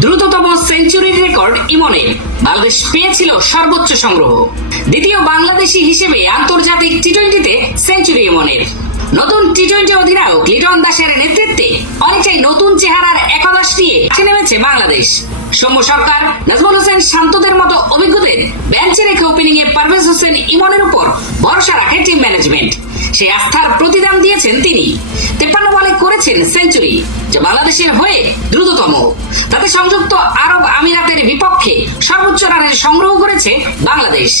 দ্রুততম সেঞ্চুরির রেকর্ড ইমনের বাংলাদেশ পেয়েছিল সর্বোচ্চ সংগ্রহ। দ্বিতীয় বাংলাদেশি হিসেবে আন্তর্জাতিক টি টোয়েন্টিতে সেঞ্চুরি ইমনের। নতুন টি টোয়েন্টি অধিনায়ক লিটন দাসের নেতৃত্বে অনেকটাই নতুন চেহারার একাদশ নিয়ে নেমেছে বাংলাদেশ। সৌম্য সরকার, নাজমুল হোসেন শান্তদের মতো অভিজ্ঞদের বেঞ্চে রেখে ওপেনিং এ পারভেজ হোসেন ইমনের উপর ভরসা রাখে টিম ম্যানেজমেন্ট সেই আস্থার প্রতিদান দিয়েছেন তিনি। তেপান্ন বলে করেছেন সেঞ্চুরি, যা বাংলাদেশের হয়ে দ্রুততম। তাতে সংযুক্ত আরব আমিরাতের বিপক্ষে সর্বোচ্চ রানের সংগ্রহ করেছে বাংলাদেশ।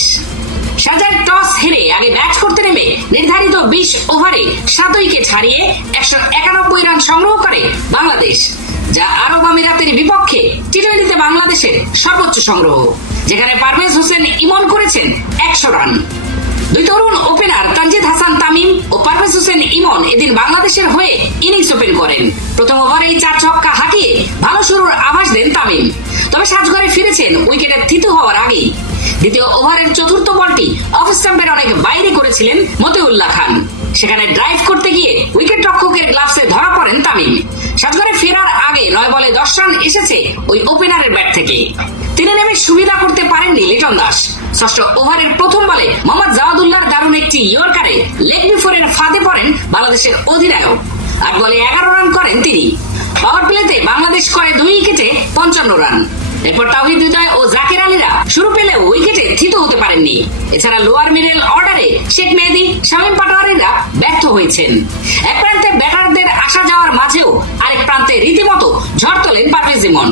সাজার টস হেরে আগে ব্যাট করতে নেমে নির্ধারিত বিশ ওভারে সাত উইকেট হারিয়ে একশো একানব্বই রান সংগ্রহ করে বাংলাদেশ, যা আরব আমিরাতের বিপক্ষে টি টোয়েন্টিতে বাংলাদেশের সর্বোচ্চ সংগ্রহ, যেখানে পারভেজ হোসেন ইমন করেছেন একশো রান। দুই তরুণ ওপেনার তানজিদ হাসান তামিম ও পারভেজ হোসেন ইমন এদিন বাংলাদেশের হয়ে ইনিংস ওপেন করেন। প্রথম ওভারেই চার ছক্কা হাঁকিয়ে ভালো শুরুর আভাস দেন তামিম। তবে সাজঘরে ফিরেছেন উইকেটে থিতু হওয়ার আগেই। দ্বিতীয় ওভারের চতুর্থ বলটি অফ স্টাম্পের অনেক বাইরে করেছিলেন মতিউল্লাহ খান। সেখানে ড্রাইভ করতে গিয়ে উইকেট রক্ষকের গ্লাভসে ধরা পড়েন তামিম। সাজঘরে ফেরার আগে নয় বলে দশ রান এসেছে ওই ওপেনারের ব্যাট থেকে। তিনি নেমে সুবিধা করতে পারেননি লিটন দাস। ষষ্ঠ ওভারের প্রথম বলে মোহাম্মদ জাওয়াদুল্লাহর দারুণ একটি ইয়র্কারে লেগ বাংলাদেশের অধিনায়ক। আট বলে এগারো রান করেন তিনি। পাওয়ার প্লেতে বাংলাদেশ করে দুই উইকেটে পঞ্চান্ন রান। এরপর তাহিদ হৃদয় ও জাকির আলীরা শুরু পেলেও উইকেটে থিত হতে পারেননি। এছাড়া লোয়ার মিডল অর্ডারে শেখ মেহেদি, শামীম পাটোয়ারিরা ব্যর্থ হয়েছেন। এক প্রান্তে ব্যাটারদের আসা যাওয়ার মাঝেও আরেক প্রান্তে রীতিমতো ঝড় তোলেন পারভেজ ইমন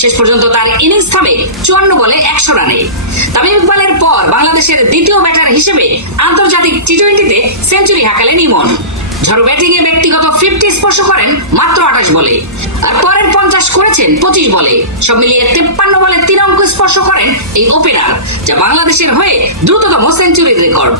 শেষ পর্যন্ত তার ইনিংস থামে চুয়ান্ন বলে একশো রানে। তামিম ইকবালের পর বাংলাদেশের দ্বিতীয় ব্যাটার হিসেবে আন্তর্জাতিক টি টোয়েন্টিতে সেঞ্চুরি হাঁকালেন ইমন। ঝড়ো ব্যাটিং এ ব্যক্তিগত ফিফটি স্পর্শ করেন মাত্র আঠাশ বলে। আর পরের পঞ্চাশ করেছেন পঁচিশ বলে। সব মিলিয়ে তেপ্পান্ন বলে তিন অঙ্ক স্পর্শ করেন এই ওপেনার যা বাংলাদেশের হয়ে দ্রুততম সেঞ্চুরির রেকর্ড